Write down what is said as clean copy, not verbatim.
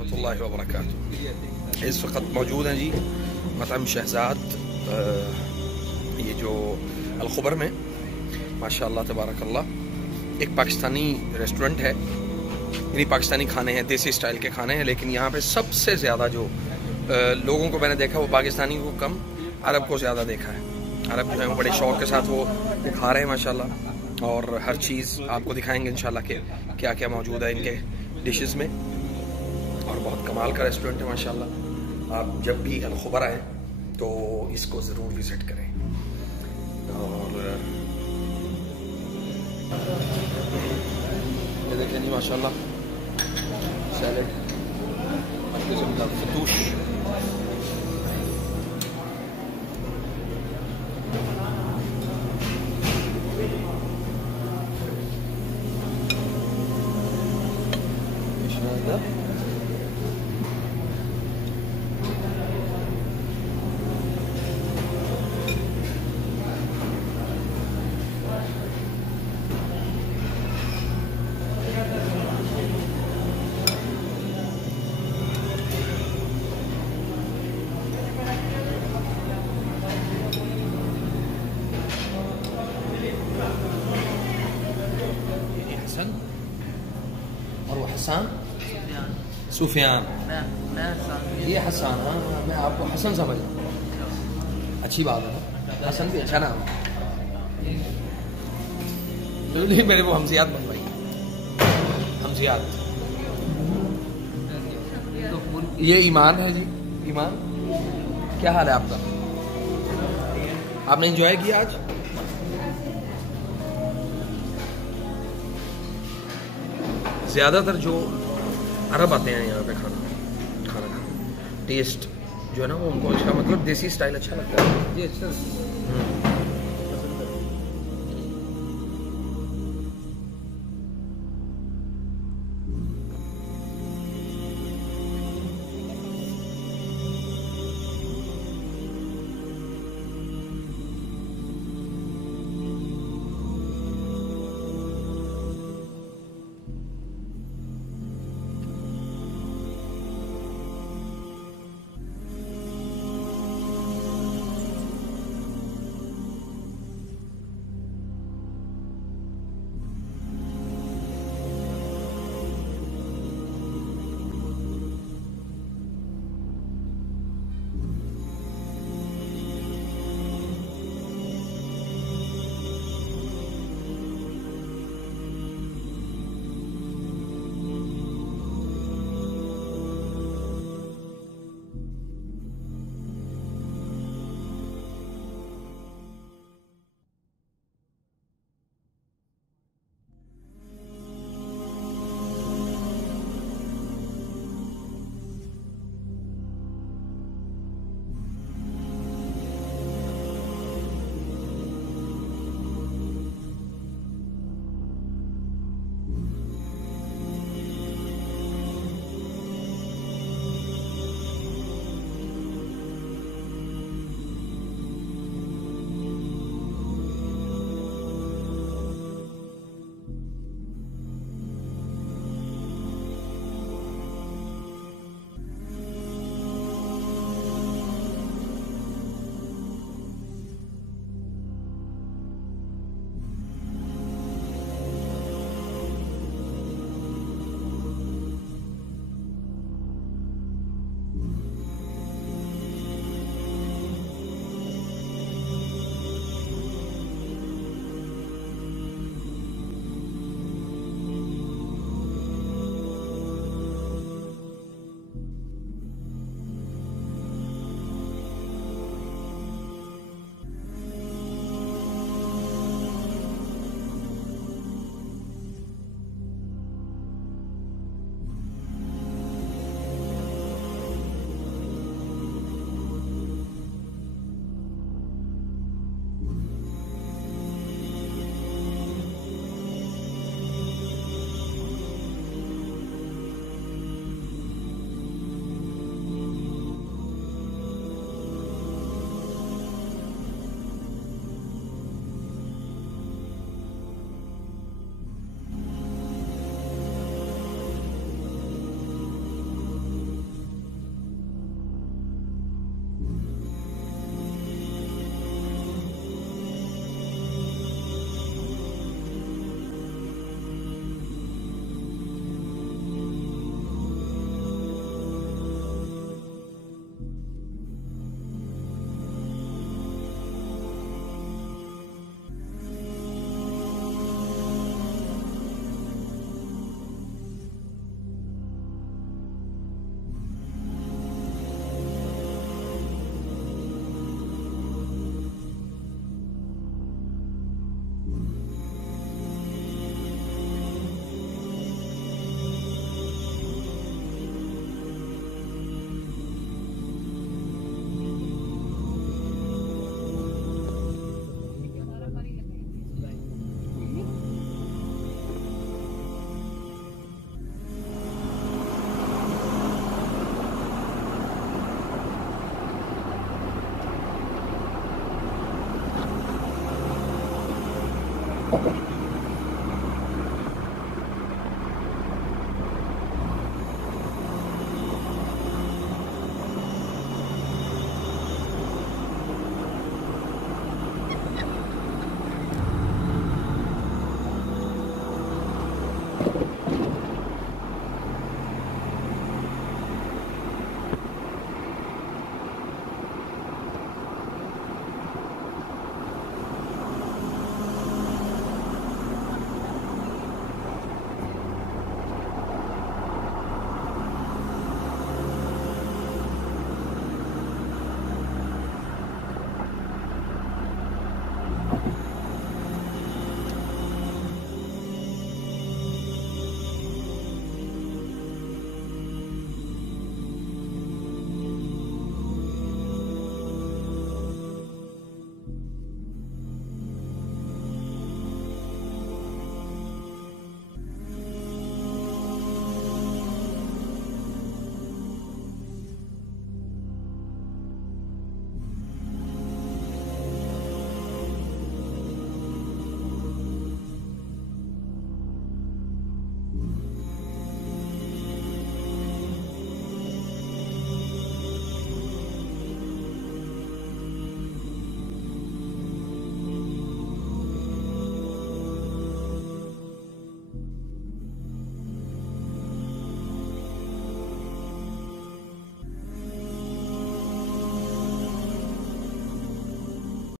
रहमतुल्लाहि व बरकातुहू। इस वक्त मौजूद हैं जी मतअम शहजाद, ये जो अल-खुबर में माशाअल्लाह तबारकल्लाह एक पाकिस्तानी रेस्टोरेंट है। यानी पाकिस्तानी खाने हैं, देसी स्टाइल के खाने हैं, लेकिन यहाँ पे सबसे ज़्यादा जो लोगों को मैंने देखा वो पाकिस्तानी को कम, अरब को ज़्यादा देखा है। अरब जो है वो बड़े शौक़ के साथ वो खा रहे हैं माशाल्लाह, और हर चीज़ आपको दिखाएंगे इंशाल्लाह कि क्या क्या मौजूद है इनके डिशेस में। और बहुत कमाल का रेस्टोरेंट है माशाल्लाह। आप जब भी अल-खुबर आए तो इसको ज़रूर विज़िट करें। और ये देखें जी माशाल्लाह सैलेड, फतूश, और वो हसन सुफियान, ये हसन। हाँ मैं आपको हसन समझ रहा हूँ, अच्छी बात है ना, हसन भी अच्छा नाम है। नहीं मेरे वो हमजियात बनवाई, हमजियात। ये ईमान है जी, ईमान क्या हाल है आपका? आपने एंजॉय किया आज? ज़्यादातर जो अरब आते हैं यहाँ पे खाना टेस्ट जो है ना वो उनको अच्छा, मतलब देसी स्टाइल अच्छा लगता है जी। अच्छा